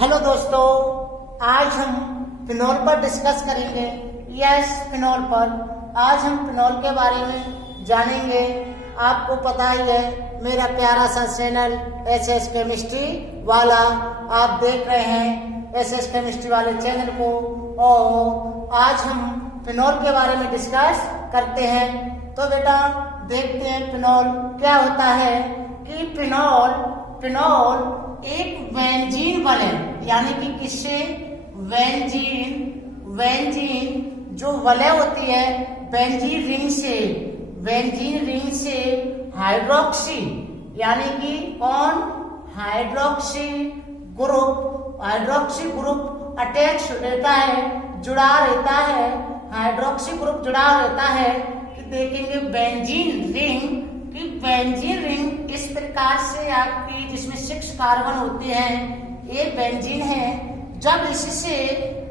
Hello दोस्तों, आज हम फिनोल पर डिस्कस करेंगे। यस, फिनोल पर आज हम फिनोल के बारे में जानेंगे। आपको पता ही है, मेरा प्यारा सा चैनल एसएस केमिस्ट्री वाला आप देख रहे हैं एसएस केमिस्ट्री वाले चैनल को, और आज हम फिनोल के बारे में डिस्कस करते हैं। तो बेटा देखते हैं फिनोल क्या होता है कि फिनोल एक बेंजीन बल है, यानी कि किससे बेंजीन जो वलय होती है बेंजीन रिंग से हाइड्रोक्सी, यानी कि कौन हाइड्रोक्सी ग्रुप अटैच रहता है, जुड़ा रहता है, हाइड्रोक्सी ग्रुप जुड़ा रहता है। कि देखेंगे बेंजीन रिंग इस प्रकार से आपकी, जिसमें 6 कार्बन होते हैं, ये बेंजीन है। जब इससे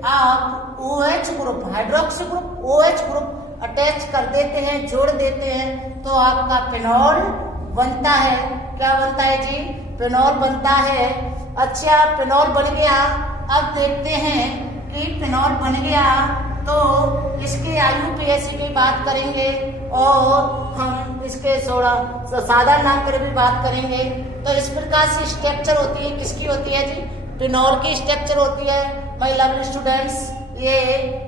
आप OH group, hydroxy group, OH group attach कर देते हैं, जोड़ देते हैं, तो आपका फिनोल बनता है। क्या बनता है जी? फिनोल बनता है। अच्छा, फिनोल बन गया। अब देखते हैं कि फिनोल बन गया तो इसके IUPAC की बात करेंगे और हम इसके थोड़ा साधारण नाम पर भी बात करेंगे। तो इस प्रकार से स्ट्रक्चर होती है, किसकी होती है जी? फिनोल की स्ट्रक्चर होती है माय लवली स्टूडेंट्स, ये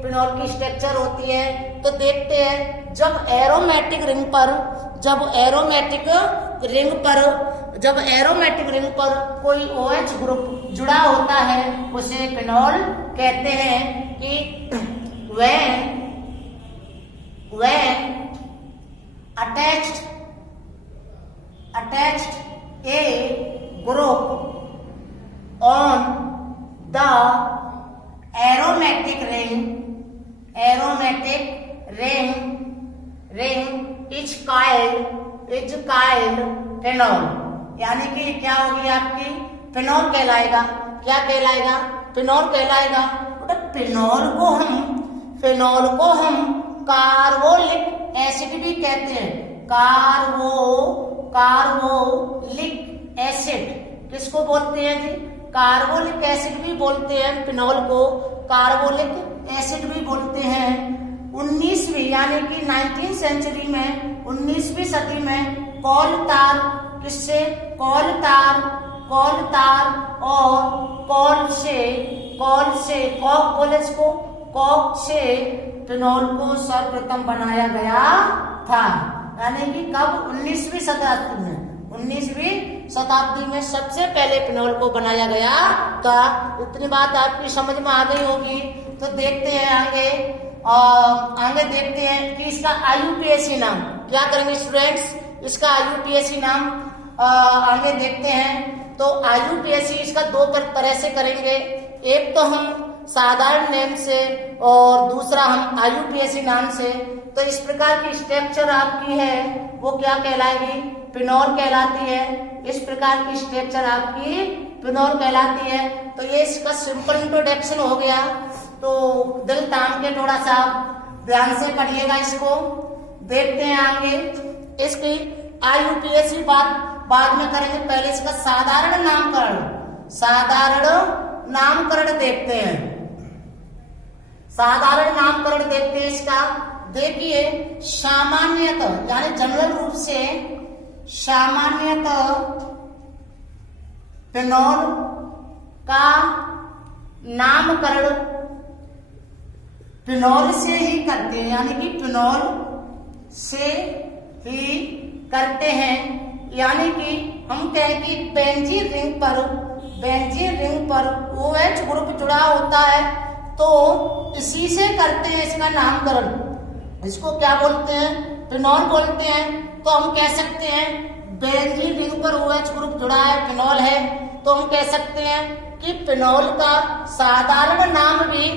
फिनोल की स्ट्रक्चर होती है। तो देखते हैं, जब एरोमेटिक रिंग पर कोई OH ग्रुप जुड़ा होता है, उसे फिनोल कहते हैं। कि when attached a group on the aromatic ring is called phenol, यानी कि क्या होगी आपकी? फिनोल कहलाएगा। क्या कहलाएगा? फिनोल कहलाएगा। फिनोल को हम कार्बोलिक एसिड भी कहते हैं। कार्बोलिक एसिड किसको बोलते हैं जी? कार्बोलिक एसिड भी बोलते हैं फिनोल को, कार्बोलिक एसिड भी बोलते हैं। 19वीं यानी कि 19वीं सेंचुरी में, 19वीं सदी में कोलतार, किससे? कोलतार और कॉक से फिनोल को सर्वप्रथम बनाया गया था। यानी कि कब? 19वीं शताब्दी में सबसे पहले फिनोल को बनाया गया था। इतनी बात आपकी समझ में आ गई होगी। तो देखते हैं आगे देखते हैं कि इसका IUPAC नाम क्या करेंगे स्टूडेंट्स? इसका IUPAC नाम आगे देखते हैं। तो IUPAC इसका 2 तरह से करेंगे। एक तो हम साधारण नेम से और दूसरा हम IUPAC नाम से। तो इस प्रकार की स्ट्रक्चर आपकी है, वो क्या कहलाएगी? फिनोल कहलाती है। इस प्रकार की स्ट्रक्चर आपकी फिनोल कहलाती है। तो ये इसका सिंपल इंट्रोडक्शन हो गया। तो दिल तान के थोड़ा सा ध्यान से पढ़िएगा इसको। देखते हैं आगे इसकी IUPAC बाद में करेंगे। पहले इसका साधारण नामकरण देखते हैं। साधारण नामकरण देखते हैं इसका। देखिए, सामान्यतः यानी जनरल रूप से सामान्यतः फिनोल का नामकरण फिनोल से ही करते हैं, यानी कि फिनोल से ही करते हैं। यानी कि हम कहें कि बेंजीन रिंग पर OH ग्रुप जुड़ा होता है, तो इसी से करते हैं इसका नामकरण। इसको क्या बोलते हैं? फिनोल बोलते हैं। तो हम कह सकते हैं बेंजीन रिंग पर OH ग्रुप जुड़ा है, फिनोल है, तो हम कह सकते हैं कि फिनोल का साधारण नाम भी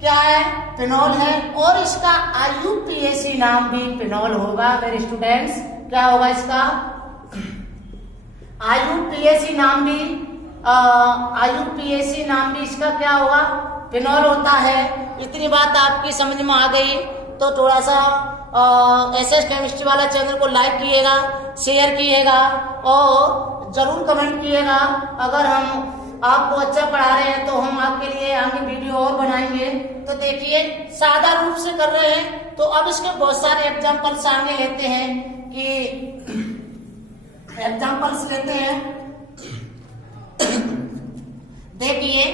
क्या है? फिनोल है। और इसका IUPAC नाम भी फिनोल होगा मेरे स्टूडेंट्स। क्या होगा इसका? IUPAC नाम भी इसका क्या होगा? फिनोल होता है। इतनी बात आपकी समझ में आ गई। तो थोड़ा सा एसएस केमिस्ट्री वाला चैनल को लाइक कीजिएगा, शेयर कीजिएगा और जरूर कमेंट कीजिएगा। अगर हम आपको अच्छा पढ़ा रहे हैं तो हम आपके लिए आगे वीडियो और बनाएंगे। तो देखिए सादा रूप से कर रहे हैं, तो अब इसके बहुत सारे एग्जाम्पल सामने लेते हैं कि एग्जाम्पल्स लेते हैं। देखिए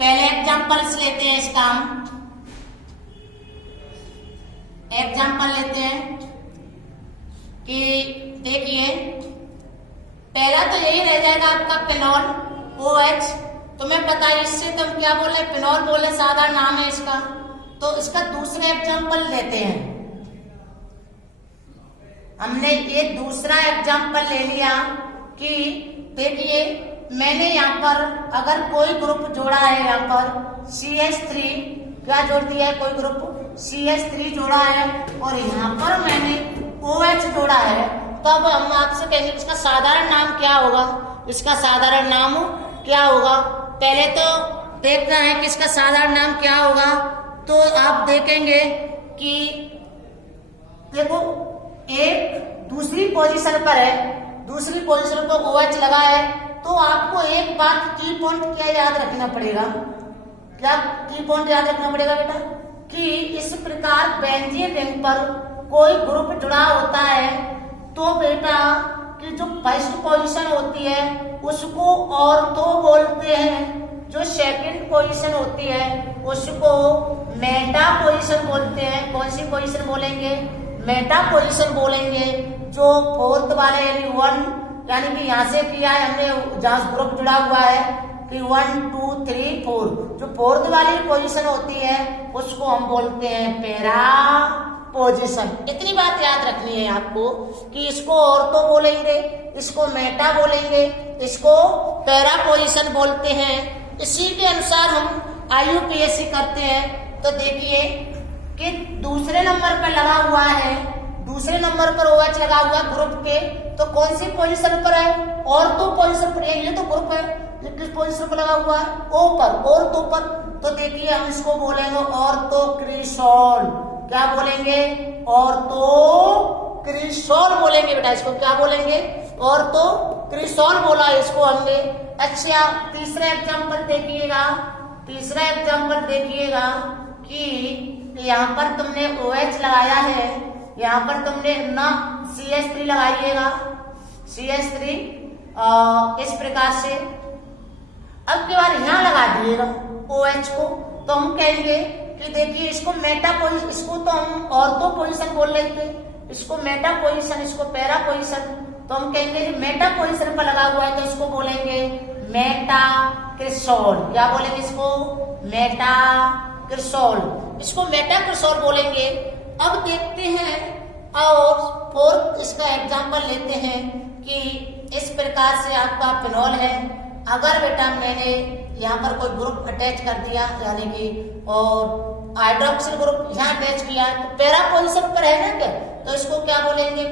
पहले एग्जाम्पल्स लेते हैं, इसका हम एग्जाम्पल लेते हैं कि देखिए पहला तो यही रह जाएगा आपका फिनॉल OH। तुम्हें पता है इससे तुम क्या बोले, फिनॉल बोले, सादा नाम है इसका। तो इसका दूसरा एग्जाम्पल लेते हैं। हमने ये दूसरा एग्जाम्पल ले लिया कि देखिए मैंने यहाँ पर अगर कोई ग्रुप जोड़ा है, यहाँ पर CH3 क्या जोड़ दिया है, कोई ग्रुप CH3 जोड़ा है और यहाँ पर मैंने OH जोड़ा है, तो अब हम आपसे कहेंगे इसका साधारण नाम क्या होगा। इसका साधारण नाम क्या होगा, पहले तो देखना है कि इसका साधारण नाम क्या होगा। तो आप देखेंगे कि देखो एक दूसरी पोजीशन पर है, दूसरी पोजीशन पर OH लगा है, तो आपको एक बात की पॉइंट क्या याद रखना पड़ेगा, क्या की पॉइंट याद रखना पड़ेगा बेटा, कि इस प्रकार बेंजीन रिंग पर कोई ग्रुप जुड़ा होता है तो बेटा कि जो फर्स्ट पोजीशन होती है उसको ऑर्थो बोलते हैं, जो सेकंड पोजीशन होती है उसको मेटा पोजीशन बोलते हैं। कौन सी पोजीशन बोलेंगे, मेटा पोजीशन बोलेंगे। जो फोर्थ वाले यानी 1 यानी कि यहाँ से किया है हमने, जहाँ ग्रुप जुड़ा हुआ है कि 1 2 3 4, जो फोर्थ वाली पोजीशन होती है उसको हम बोलते हैं पैरा पोजीशन। इतनी बात याद रखनी है आपको कि इसको ऑर्थो बोलेंगे, इसको मेटा बोलेंगे, इसको पैरा पोजीशन बोलते हैं। इसी के अनुसार हम IUPAC करते हैं। तो देखिए कि दूसरे नंबर पर लगा हुआ है, दूसरे नंबर पर OH लगा हुआ ग्रुप के, तो कौन सी पोजीशन पर है, ऑर्थो पोजीशन पर। ये तो ग्रुप है, ये किस पोजीशन पर लगा हुआ है, O पर, ऑर्थो पर। तो देखिए हम इसको बोलेंगे ऑर्थोक्रिसॉल। क्या बोलेंगे, ऑर्थोक्रिसॉल बोलेंगे बेटा, इसको क्या बोलेंगे, ऑर्थोक्रिसॉल बोला इसको हमने। अच्छा तीसरा एग्जांपल देखिएगा, तीसरा एग्जांपल देखिएगा कि यहाँ पर तुमने OH लगाया है, यहाँ पर तुमने ना CH3 लगाइएगा, CH3 इस प्रकार से। अब की बार यहाँ लगा दिएगा OH को, तो हम कहेंगे कि देखिए इसको मेटा पोजीशन, इसको तो हम ऑर्थो पोजीशन बोल रहे थे, इसको मेटा पोजीशन, इसको पैरा पोजीशन। तो हम कहेंगे मेटा पोजीशन पर लगा हुआ है तो इसको बोलेंगे मेटाक्रिसॉल। क्या बोलेंगे इसको, मेटाक्रिसॉल, इसको मेटाक्रिसॉल बोलेंगे। अब देखते हैं और फोर्थ इसका एग्जांपल लेते हैं कि इस प्रकार से आपका फिनॉल है। अगर बेटा मैंने यहाँ पर कोई ग्रुप अटैच कर दिया यानी कि और हाइड्रोक्सिल ग्रुप यहाँ अटैच किया तो पैरा पोजीशन पर है ना क्या, तो इसको क्या बोलेंगे,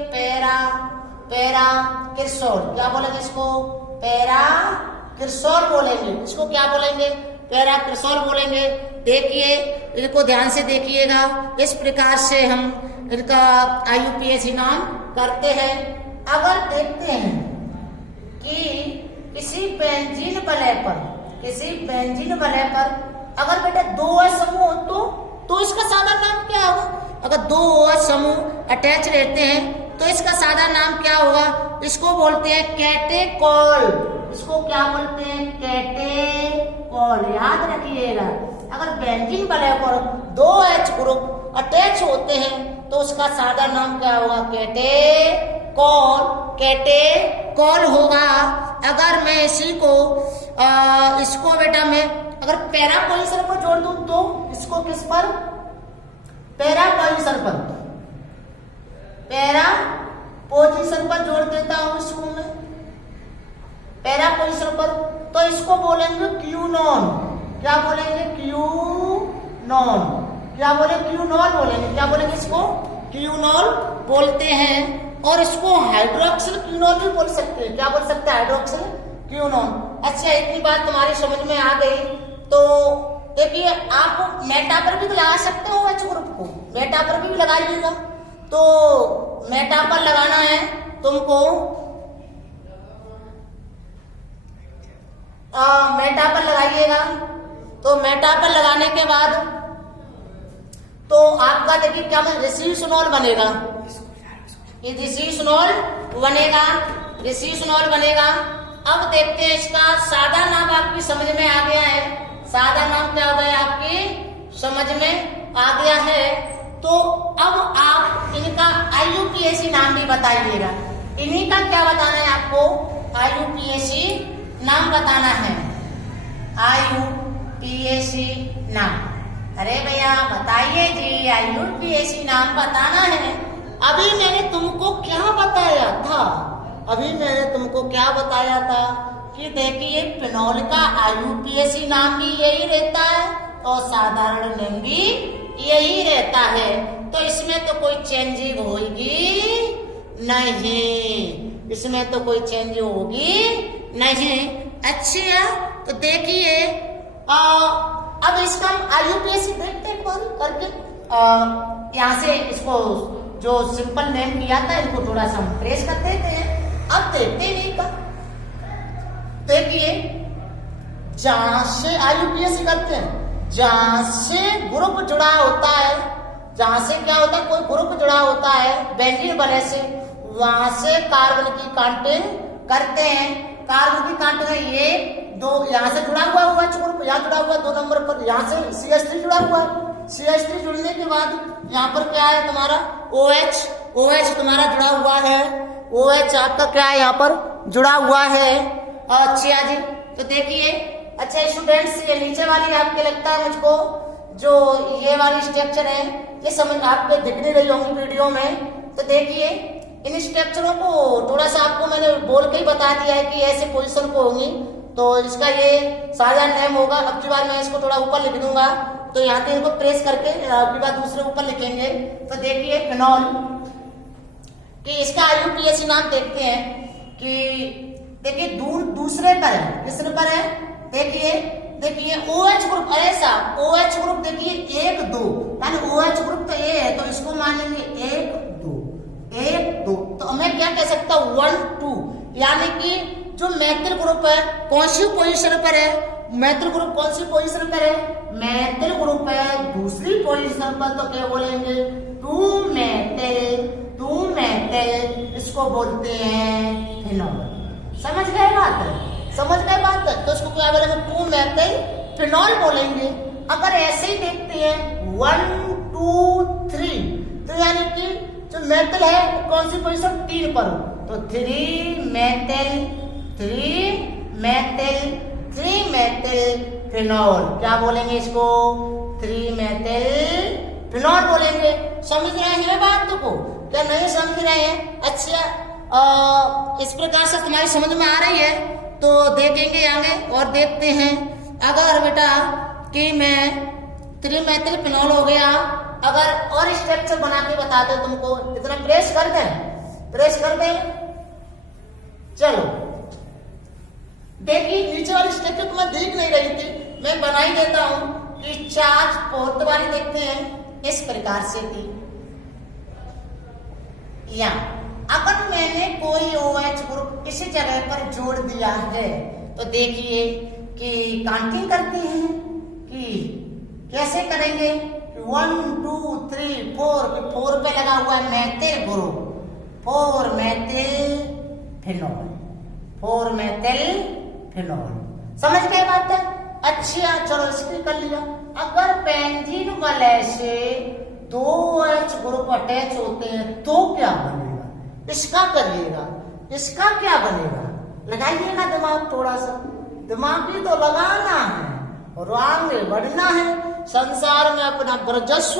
पैराक्रिसॉल। क्या बोलेंगे इसको, पैराक्रिसॉल बोलेंगे। इसको क्या बोलेंगे, पैराक्रिसॉल बोलेंगे। देखिए इनको ध्यान से देखिएगा, इस प्रकार से हम इनका IUPAC नाम करते हैं। अगर देखते हैं कि किसी बेंजीन वलय पर, किसी बेंजीन वलय पर अगर बेटा 2 OH समूह तो इसका सादा नाम क्या होगा। अगर 2 OH समूह अटैच रहते हैं तो इसका सादा नाम क्या होगा, इसको बोलते हैं कैटेकॉल। इसको क्या बोलते हैं, कैटेकॉल। याद रखिएगा अगर बेंजीन वलय पर 2 OH ग्रुप अटैच होते हैं तो उसका सादा नाम क्या होगा, कैटेकॉल, कैटेकॉल होगा। अगर मैं इसी को इसको बेटा मैं अगर पैरा पोजीशन पर जोड़ दूं तो इसको किस पर, पैरा पोजीशन पर, पैरा पोजीशन पर जोड़ देता हूं इसको मैं, पैरा पोजीशन पर। तो इसको बोलेंगे क्यूनॉन। क्या बोलेंगे, क्यूनॉन। क्या बोले, क्यूनॉल बोलेंगे। क्या बोलेंगे, इसको क्यूनॉल बोलते हैं। और इसको हाइड्रोक्सिल क्यूनॉल भी बोल सकते हैं। क्या बोल सकते हैं, हाइड्रोक्सिल क्यूनॉल। अच्छा इतनी बात तुम्हारी समझ में आ गई। तो देखिए आप मेटा पर भी लगा सकते हो OH ग्रुप को, मेटा पर भी लगाइएगा। तो मेटापल लगाना है तुमको। मेटापल लगाइएगा। तो मेटापल लगाने के बाद तो आपका देखिए क्या रिसीसोनॉल बनेगा, ये रिसीसोनॉल बनेगा, रिसीसोनॉल बनेगा। अब देखते हैं इसका सादा नाम आपकी समझ में आ गया है। सादा नाम क्या हो गया आपकी समझ में आ गया है। तो अब आप इनका IUPAC नाम भी बताइएगा। इन्हीं का क्या बताना है आपको, IUPAC नाम बताना है। IUPAC नाम, अरे भैया बताइए जी, IUPAC नाम बताना है। अभी मैंने तुमको क्या बताया था, अभी मैंने तुमको क्या बताया था कि देखिए फिनॉल का IUPAC नाम भी यही रहता है और साधारण नेम भी यही रहता है। तो इसमें तो कोई चेंजिंग होगी नहीं, इसमें तो कोई चेंज होगी नहीं। अच्छी है। तो देखिए अब इसका IUPAC देखते हैं करके। यहाँ से इसको जो सिंपल नेम किया था इनको थोड़ा सा हम ट्रेस कर देते हैं। अब देखते नहीं का, देखिए जहां से IUPAC करते हैं, जहां से ग्रुप जुड़ा होता है, जहां से क्या होता है कोई ग्रुप जुड़ा होता है बेंजीन बने से, वहां से कार्बन की काउंटिंग करते हैं। कार्बन की काउंटिंग ये दो यहाँ से जुड़ा हुआ OH ग्रुप, यहाँ जुड़ा हुआ 2 नंबर पर, यहाँ से CH3 जुड़ा हुआ है। CH3 जुड़ने के बाद यहाँ पर क्या है तुम्हारा OH तुम्हारा जुड़ा हुआ है। OH आपका क्या है यहाँ पर जुड़ा हुआ है। अच्छा जी, तो देखिए अच्छा स्टूडेंट्स, ये नीचे वाली आपके लगता है मुझको जो ये वाली स्ट्रक्चर है ये समझ आपको दिखने रही होंगी वीडियो में। तो देखिए इन स्ट्रक्चरों को थोड़ा सा आपको मैंने बोल के ही बता दिया है कि ऐसे पोजीशन को होंगी। तो इसका ये साझा नेम होगा। अब की बार मैं इसको थोड़ा ऊपर लिख दूंगा, तो यहाँ पे इनको प्रेस करके अब की बार दूसरे ऊपर लिखेंगे। तो देखिए फिनॉल कि इसका IUPAC नाम देखते हैं कि देखिए दूसरे पर है, किसने पर है देखिए OH ग्रुप, ऐसा OH ग्रुप देखिए 1 2, यानी OH ग्रुप तो ये है तो इसको मानेंगे 1 2। तो मैं क्या कह सकता हूँ 1 2, यानी कि जो मैथिल ग्रुप है कौन सी पोजीशन पर है, मैथिल ग्रुप कौन सी पोजीशन पर है, मैथिल ग्रुप है दूसरी पोजीशन पर। तो क्या बोलेंगे 2 मैथिल, इसको बोलते हैं फिनॉल। समझ गए बात है। तो इसको क्या बोलेंगे 2 मैथिल फिनॉल बोलेंगे। अगर ऐसे ही देखते हैं 1 2 3, तो यानी कि जो मैथिल है कौन सी पोजीशन 3 पर हो, तो 3 मैथिल फिनॉल। क्या बोलेंगे इसको 3 मैथिल फिनॉल बोलेंगे। समझ रहे हैं बात को, क्या नहीं समझ रहे हैं? अच्छा इस प्रकार से तुम्हारी समझ में आ रही है तो देखेंगे आगे और देखते हैं। अगर बेटा कि मैं 3 मैथिल फिनॉल हो गया, अगर और स्ट्रक्चर बना के बताते तुमको, इतना प्रेस कर दें। चलो देखिए नीचे वाली स्ट्रक्चर तो मैं देख नहीं रही थी, मैं बना ही देता हूं कि चार्ज फोर्थ वाली देखते हैं इस प्रकार से थी। या अगर मैंने कोई OH ग्रुप इसी जगह पर जोड़ दिया है तो देखिए कि काउंटिंग करते हैं कि कैसे करेंगे 1 2 3 4 पे लगा हुआ है मैथिल ग्रुप, 4 मैथिल फिनॉल। समझ गए बात है? अच्छा चलो इसकी कर लिया। अगर बेंजीन वलय से 2 OH ग्रुप अटैच होते हैं तो क्या बनेगा, इसका करिएगा, इसका क्या बनेगा, लगाइएगा दिमाग, थोड़ा सा दिमाग ही तो लगाना है और आगे बढ़ना है, संसार में अपना वर्चस्व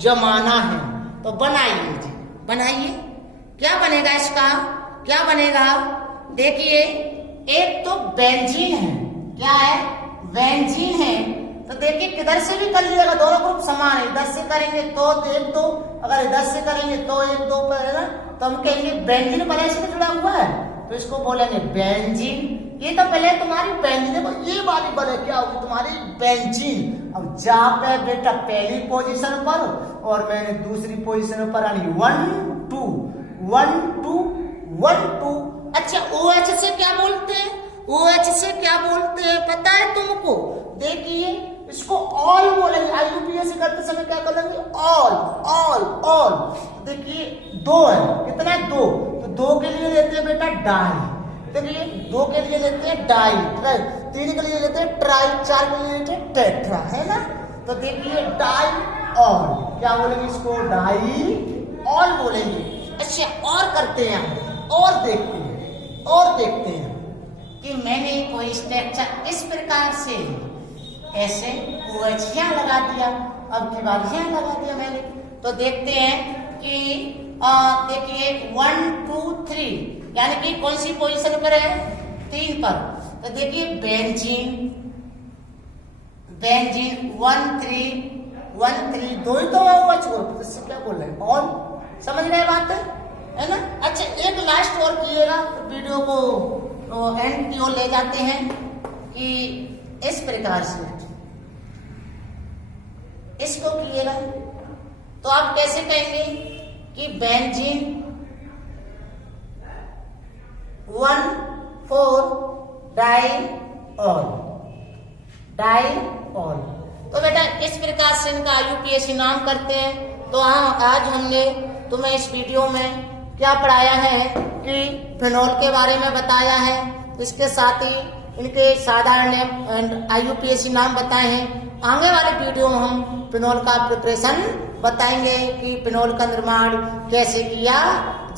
जमाना है। तो बनाइए क्या बनेगा, इसका क्या बनेगा। देखिए एक तो बेंजीन है, क्या है बेंजीन है। तो देखिए किधर से भी कर लीजिएगा, दोनों ग्रुप समान है, इधर से करेंगे तो 1 2, अगर इधर से करेंगे तो 1 2 पर है ना, तो हम कहेंगे बेंजीन पहले से जुड़ा हुआ है तो इसको बोलेंगे बेंजीन। ये तो पहले तुम्हारी बेंजीन, देखो ये वाली बने क्या होगी तुम्हारी बेंजीन। अब जा पे बेटा पहली पोजीशन पर और मैंने दूसरी पोजीशन पर आनी 1 2 1 2 1 2। अच्छा OH से क्या बोलते हैं? OH से क्या बोलते हैं पता है तुमको? देखिए इसको ऑल बोलेंगे, IUPAC करते समय क्या करेंगे? All all all. देखिए 2 है, कितना है? 2, तो 2 के लिए लेते हैं बेटा डाई, देखिए 2 के लिए लेते हैं डाई, राइट, 3 के लिए लेते हैं ट्राई, 4 के लिए लेते हैं टेट्रा, है ना। तो देखिए डाई ऑल, क्या बोलेंगे इसको? डाई ऑल बोलेंगे। अच्छा और करते हैं हम, और देखते हैं कि मैंने कोई स्ट्रक्चर इस प्रकार से ऐसे OH यहाँ लगा दिया, अब की बार यहाँ लगा दिया मैंने, तो देखते हैं कि देखिए 1 2 3 यानी कि कौन सी पोजीशन पर है? 3 पर। तो देखिए बेंजीन 1 3 1 3, 2 ही तो OH ग्रुप, इससे क्या बोल रहे हैं? ऑल। समझ रहे बात है ना। अच्छा एक लास्ट और किएगा तो वीडियो को एंड की ओर ले जाते हैं कि इस प्रकार से इसको किएगा तो आप कैसे कहेंगे कि बेंजीन 1 4 डाई ऑल। तो बेटा इस प्रकार से इनका IUPAC नाम करते हैं। तो आज हमने तुम्हें इस वीडियो में क्या पढ़ाया है कि फिनोल के बारे में बताया है, इसके साथ ही इनके साधारण नेम एंड IUPAC नाम बताए हैं। आगे वाले वीडियो में हम फिनोल का प्रिपरेशन बताएंगे कि फिनोल का निर्माण कैसे किया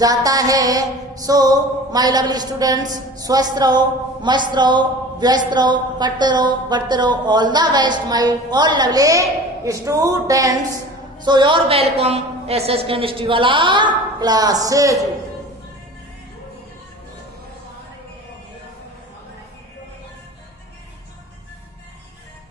जाता है। सो माय लवली स्टूडेंट्स, स्वस्थ रहो, मस्त रहो, व्यस्त रहो, पढ़ते रहो, बढ़ते रहो। All the best my all lovely students. So your welcome SS chemistry वाला क्लासेज।